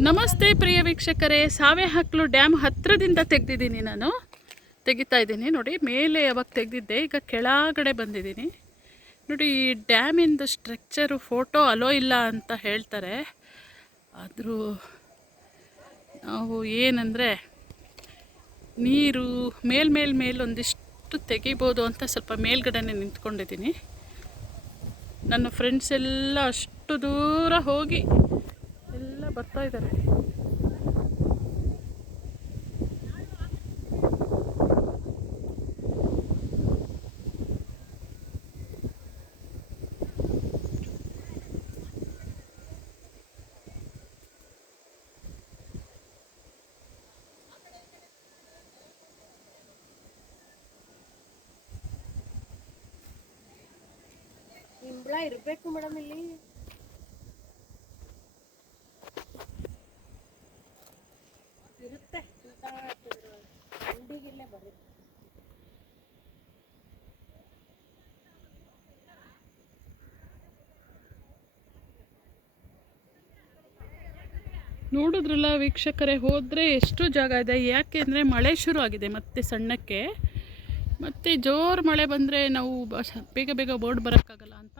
ನಮಸ್ತೆ ಪ್ರಿಯ ವೀಕ್ಷಕರೇ. ಸಾವೆ ಹಕ್ಲು ಡ್ಯಾಮ್ ಹತ್ತಿರದಿಂದ ತೆಗೆದಿದ್ದೀನಿ ನಾನು. ತೆಗಿತಾ ಇದ್ದೀನಿ. ನೋಡಿ, ಮೇಲೆ ಯಾವಾಗ ತೆಗೆದಿದ್ದೆ, ಈಗ ಕೆಳಗಡೆ ಬಂದಿದ್ದೀನಿ. ನೋಡಿ, ಈ ಡ್ಯಾಮಿಂದು ಸ್ಟ್ರಕ್ಚರು ಫೋಟೋ ಅಲೋ ಇಲ್ಲ ಅಂತ ಹೇಳ್ತಾರೆ. ಆದರೂ ನಾವು ಏನಂದರೆ, ನೀರು ಮೇಲ್ಮೇಲ್ ಮೇಲ್ ಮೇಲೆ ಒಂದಿಷ್ಟು ತೆಗಿಬೋದು ಅಂತ ಸ್ವಲ್ಪ ಮೇಲ್ಗಡೆನೆ ನಿಂತ್ಕೊಂಡಿದ್ದೀನಿ. ನನ್ನ ಫ್ರೆಂಡ್ಸ್ ಎಲ್ಲ ಅಷ್ಟು ದೂರ ಹೋಗಿ ಬರ್ತಾ ಇದ್ದಾರೆ. ಇರ್ಬೇಕು ಮೇಡಮ್ ಇಲ್ಲಿ. ಬರುತ್ತೆ. ನೋಡಿದ್ರಲ್ಲ ವೀಕ್ಷಕರೇ, ಹೋದರೆ ಎಷ್ಟು ಜಾಗ ಇದೆ. ಯಾಕೆ ಅಂದರೆ ಮಳೆ ಶುರು ಆಗಿದೆ ಮತ್ತೆ ಸಣ್ಣಕ್ಕೆ. ಮತ್ತೆ ಜೋರು ಮಳೆ ಬಂದರೆ ನಾವು ಬೇಗ ಬೇಗ ಬೋರ್ಡ್ ಬರೋಕ್ಕಾಗಲ್ಲ ಅಂತ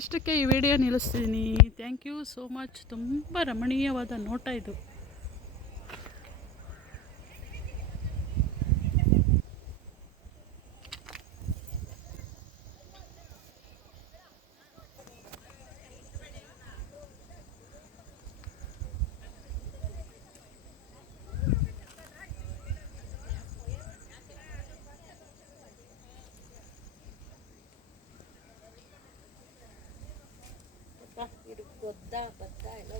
ಇಷ್ಟಕ್ಕೆ ಈ ವಿಡಿಯೋ ನಿಲ್ಲಿಸ್ತೀನಿ. ಥ್ಯಾಂಕ್ ಯು ಸೋ ಮಚ್ ತುಂಬ ರಮಣೀಯವಾದ ನೋಟ ಇದು. ಇದು ಗೊದ್ದ ಬದ್ದ ಎಲ್ಲ